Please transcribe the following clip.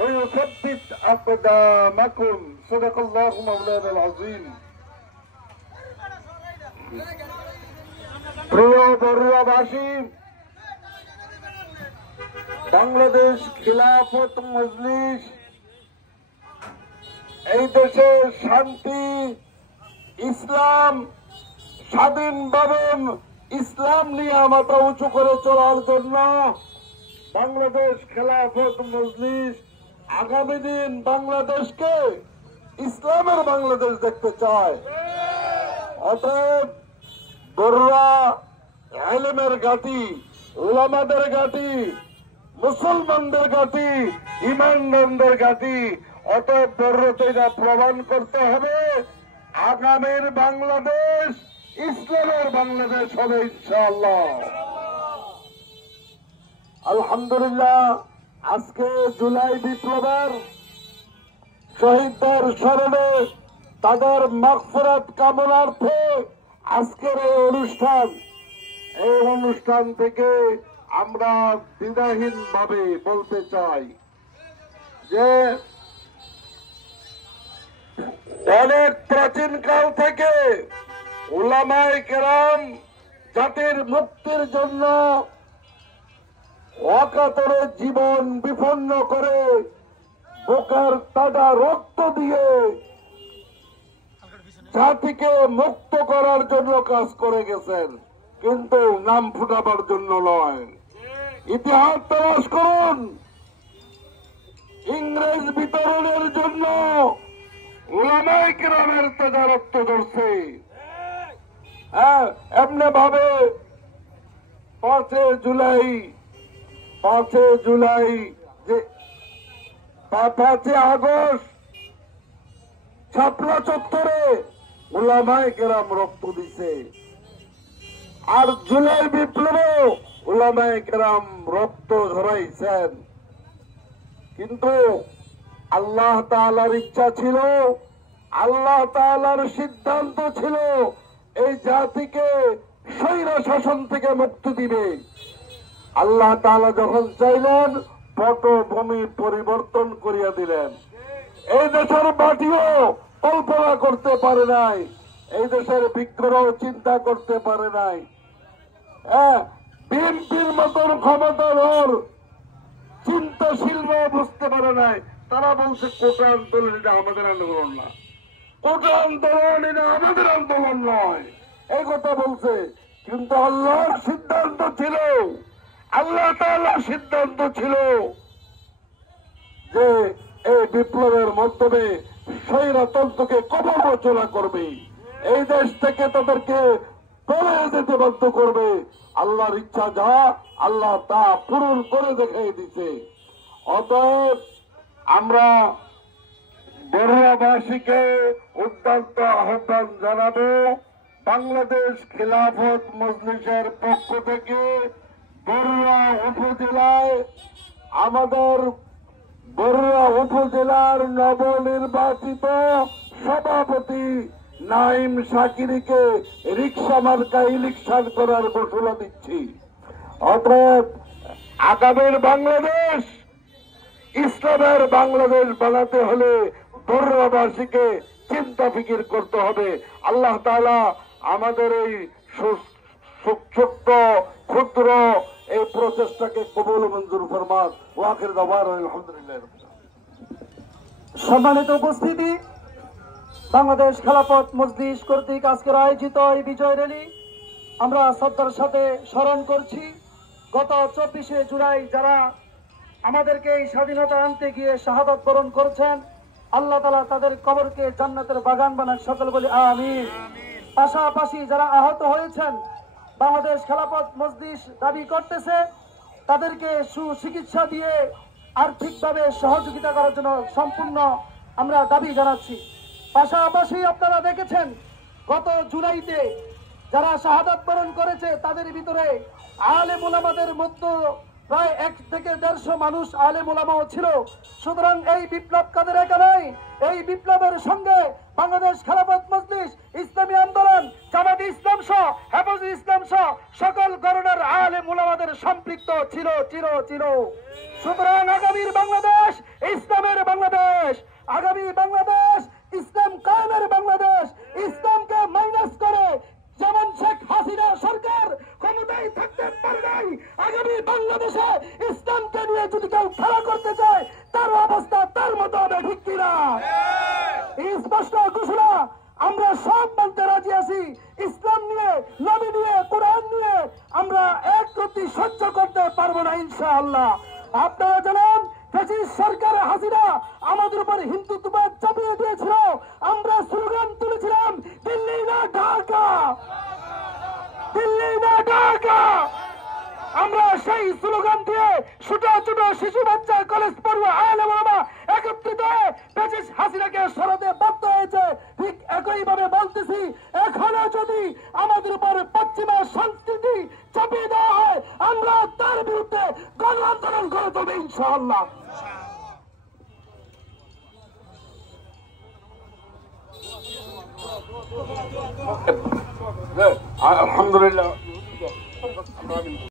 ويثبت أقدامكم صدق الله مولانا العظيم প্রিয় বড়ুয়াবাসী বাংলাদেশ খিলাফত মজলিস এই দেশে শান্তি ইসলাম স্বাধীনভাবে ইসলাম নিয়ে মাথা উঁচু করে চলার জন্য বাংলাদেশ খিলাফত মজলিস আগামী দিন বাংলাদেশকে ইসলামের বাংলাদেশ দেখতে চায়। অতএব বড়ুয়া ইলমের ঘাঁটি, উলামাদের ঘাঁটি, মুসলমানদের ঘাঁটি, ইমানদারদের ঘাঁটি। অতএব বড়ুয়াতে প্রমাণ করতে হবে আগামীর বাংলাদেশ ইসলামের বাংলাদেশ হবে ইনশাআল্লাহ। আলহামদুলিল্লাহ, আজকে জুলাই বিপ্লবের শহীদদের স্মরণে তাদের মাগফিরাত কামনার্থে আজকের এই অনুষ্ঠান থেকে আমরা দ্বিধাহীন ভাবে বলতে চাই যে অনেক প্রাচীন কাল থেকে উলামায়ে কেরাম জাতির মুক্তির জন্য অকাতরে জীবন বিপন্ন করে বুকের তাজা রক্ত দিয়ে জাতিকে মুক্ত করার জন্য কাজ করে গেছেন, কিন্তু নাম ফুটাবার জন্য নয়। ইতিহাস তলাশ করুন, ইংরেজ বিতরণের জন্য উলামায়ে কেরামের তাজা রক্ত ধরছে। এমনি ভাবে 5 জুলাই যে 5 আগস্ট ছাপলা চত্বরে উলামায়ে কেরাম রক্ত দিছে, আর জুলাই বিপ্লবে উলামায়ে কেরাম রক্ত ঝরাইছেন। কিন্তু আল্লাহ তাআলার ইচ্ছা ছিল, আল্লাহ তাআলার সিদ্ধান্ত ছিল এই জাতিকে স্বৈর শাসন থেকে মুক্তি দিবে। আল্লাহ তাআলা যখন চাইলেন পটভূমি পরিবর্তন করিয়া দিলেন। এই দেশের মাটিও কল্পনা করতে পারে নাই, এই দেশের বিগ্রহ চিন্তা করতে পারে নাই, বিএনপির মতন ক্ষমতাধর চিন্তাশীলরাও বুঝতে পারে নাই। তারা বলছে কোটা আন্দোলন এটা আমাদের আন্দোলন না, কোটা আন্দোলন এটা আমাদের আন্দোলন নয়, এই কথা বলছে। কিন্তু আল্লাহর সিদ্ধান্ত ছিল, আল্লাহ তাআলার সিদ্ধান্ত ছিল যে এই বিপ্লবের মাধ্যমে স্বৈরতন্ত্রকে কবর রচনা করবে, এই দেশ থেকে তাদেরকে পালিয়ে যেতে বাধ্য করবে। আল্লাহর ইচ্ছা যা, আল্লাহ তা পূরণ করে দেখাই দিছে। অতএব আমরা বড়ুয়াবাসীকে উদ্যন্ত আহ্বান জানাবো, বাংলাদেশ খিলাফত মজলিসের পক্ষ থেকে বড়ুয়া উপজেলায় আমাদের বড়ুয়া উপজেলার নবনির্বাচিত সভাপতি নাইম শাকিরকে রিকশা মার্কা ইলেকশন করার ঘোষণা দিচ্ছি। অতএব আগামীর বাংলাদেশ ইসলামের বাংলাদেশ বানাতে হলে বড়ুয়াবাসীকে চিন্তা ফিকির করতে হবে। আল্লাহ তাআলা আমাদের এই ছোট্ট ক্ষুদ্র এই প্রচেষ্টাকে কবুল মঞ্জুর ফরমান। ওয়াখির দাওয়ানা আলহামদুলিল্লাহ। সম্মানিত উপস্থিতি, বাংলাদেশ খেলাফত মজলিস কর্তৃক আজকের আয়োজিত এই বিজয় র্যালি আমরা শ্রদ্ধার সাথে স্মরণ করছি গত 24শে জুলাই যারা আমাদেরকে এই স্বাধীনতা আনতে গিয়ে শাহাদাত বরণ করেছেন, আল্লাহ তাআলা তাদের কবরকে জান্নাতের বাগান বানাক, সকল বলি আমিন। পাশাপাশি যারা আহত হয়েছেন, বাংলাদেশ খেলাফত মজলিস দাবি করতেছে তাদেরকে সুচিকিৎসা দিয়ে আর্থিকভাবে সহযোগিতা করার জন্য সম্পূর্ণ আমরা দাবি জানাচ্ছি। পাশাপাশি আপনারা দেখেছেন গত জুলাইতে যারা শাহাদাত বরণ করেছে তাদের ভিতরে আলেম উলামাদের মধ্যে প্রায় 1 থেকে 150 মানুষ আলেম উলামাও ছিল। সুতরাং এই বিপ্লব কাদের একা নয়, এই বিপ্লবের সঙ্গে বাংলাদেশ খেলাফত মজলিস, ইসলামী আন্দোলন, জামাত ইসলাম সহ হেফাজত ইসলাম সহ সকল ধরনের আলেম উলামাদের সম্পৃক্ত ছিল। সুতরাং আগামীর বাংলাদেশ ইসলাম করতে চায় তার অবস্থা তার মতো হবে, ঠিক কিনা? এই স্পষ্ট ঘোষণা আমরা সব মানতে রাজি আছি। ইসলাম নিয়ে, নবী নিয়ে, কোরআন নিয়ে আমরা এক প্রতি সহ্য করতে পারবো না ইনশাআল্লাহ। আপনারা জানেন ফ্যাসিস্ট সরকার হাসিনা আমাদের উপর হিন্দুত্ববাদ চাপিয়ে দিয়েছিল। আমরা স্লোগান তুলেছিলাম, দিল্লি না ঢাকা, দিল্লি না ঢাকা। আমরা সেই স্লোগান দিয়ে ছোট ছোট শিশু বাচ্চা, কলেজ পড়ুয়া, আলেম ওলামা একত্রিত হয়ে ফ্যাসিস্ট হাসিনাকে সরাতে বাধ্য হয়েছে। ঠিক একইভাবে বলতেছি, এখনো যদি আমাদের উপর পশ্চিমা সংস্কৃতি চাপিয়ে দেওয়া হয়, আমরা তার বিরুদ্ধে গণ আন্দোলন করে তুলব ইনশাআল্লাহ। আলহামদুলিল্লাহ।